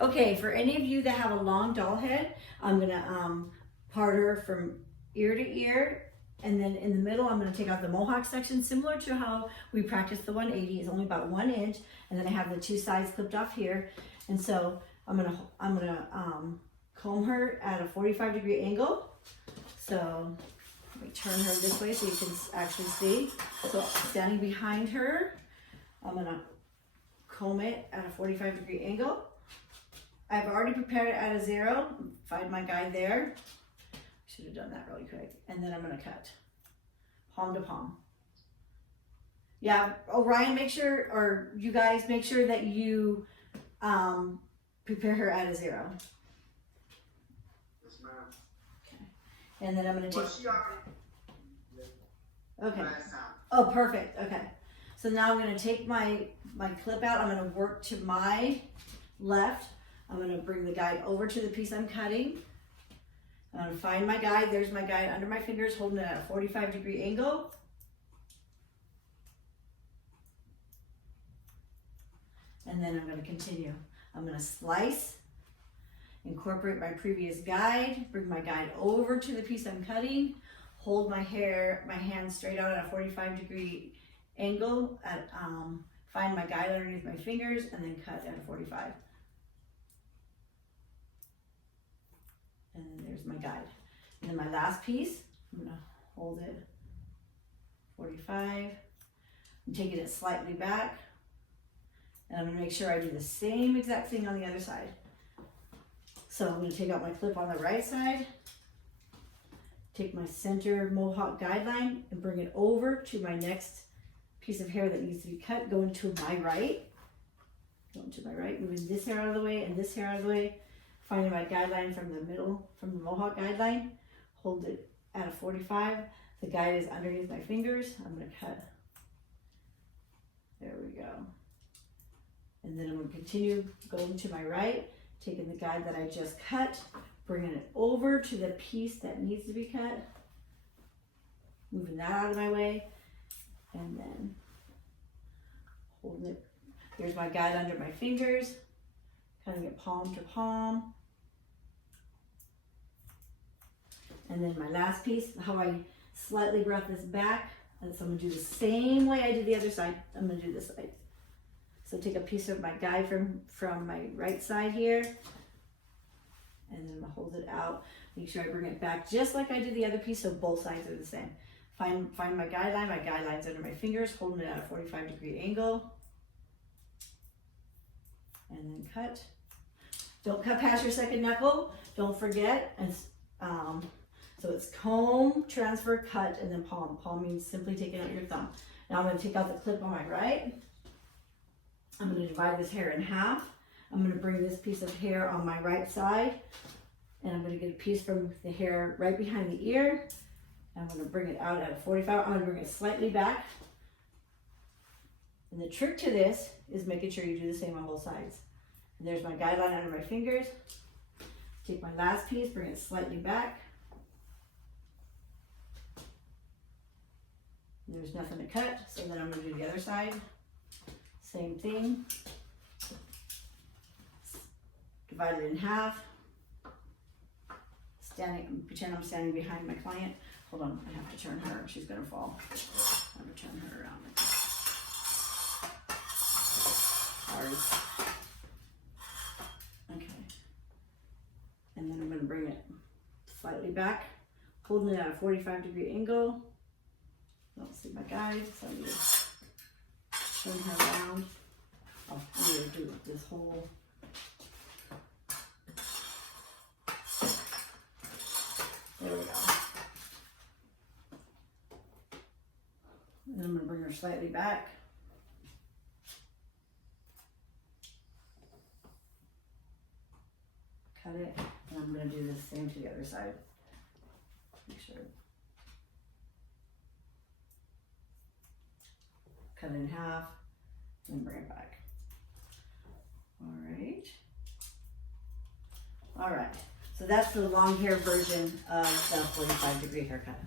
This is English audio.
Okay, for any of you that have a long doll head, I'm gonna part her from ear to ear, and then in the middle, I'm gonna take out the mohawk section, similar to how we practiced the 180. It's only about 1 inch, and then I have the 2 sides clipped off here. And so I'm gonna comb her at a 45-degree angle. So let me turn her this way so you can actually see. So standing behind her, I'm gonna comb it at a 45-degree angle. I've already prepared it at a 0. Find my guide there. Should have done that really quick. And then I'm gonna cut palm to palm. Yeah, Orion, make sure, or you guys make sure that you prepare her at a 0. Yes, ma'am. Okay. And then I'm gonna take. Well, she already. Okay. Last time. Oh, perfect. Okay. So now I'm gonna take my clip out. I'm gonna work to my left. I'm gonna bring the guide over to the piece I'm cutting. I'm gonna find my guide. There's my guide under my fingers, holding it at a 45-degree angle. And then I'm gonna continue. I'm gonna slice, incorporate my previous guide, bring my guide over to the piece I'm cutting, hold my hand straight out at a 45-degree angle, find my guide underneath my fingers, and then cut at a 45. And then there's my guide. And then my last piece, I'm gonna hold it 45. I'm taking it slightly back. And I'm gonna make sure I do the same exact thing on the other side. So I'm gonna take out my clip on the right side, take my center mohawk guideline and bring it over to my next piece of hair that needs to be cut, going to my right. Going to my right, moving this hair out of the way and this hair out of the way. Finding my guideline from the middle, from the mohawk guideline, hold it at a 45. The guide is underneath my fingers. I'm gonna cut. There we go. And then I'm gonna continue going to my right, taking the guide that I just cut, bringing it over to the piece that needs to be cut, moving that out of my way, and then holding it. There's my guide under my fingers, cutting it palm to palm. And then my last piece, how I slightly brought this back, and so I'm gonna do the same way I did the other side. I'm gonna do this side. So take a piece of my guide from my right side here, and then I'm gonna hold it out. Make sure I bring it back just like I did the other piece, so both sides are the same. Find my guideline. My guideline's under my fingers, holding it at a 45-degree angle, and then cut. Don't cut past your second knuckle. Don't forget. And so it's comb, transfer, cut, and then palm. Palm means simply taking out your thumb. Now I'm gonna take out the clip on my right. I'm gonna divide this hair in half. I'm gonna bring this piece of hair on my right side, and I'm gonna get a piece from the hair right behind the ear. I'm gonna bring it out at a 45. I'm gonna bring it slightly back. And the trick to this is making sure you do the same on both sides. And there's my guideline under my fingers. Take my last piece, bring it slightly back. There's nothing to cut, so then I'm gonna do the other side. Same thing. Divide it in half. Pretend I'm standing behind my client. Hold on, I have to turn her. She's gonna fall. I'm gonna turn her around like that. Sorry. Okay. And then I'm gonna bring it slightly back, holding it at a 45-degree angle. Don't see my guide, so I'm gonna turn her around. Oh, I'm gonna do this whole. There we go. And I'm gonna bring her slightly back. Cut it, and I'm gonna do the same to the other side. Make sure. Cut it in half, and bring it back. All right, so that's the long hair version of the 45-degree haircut.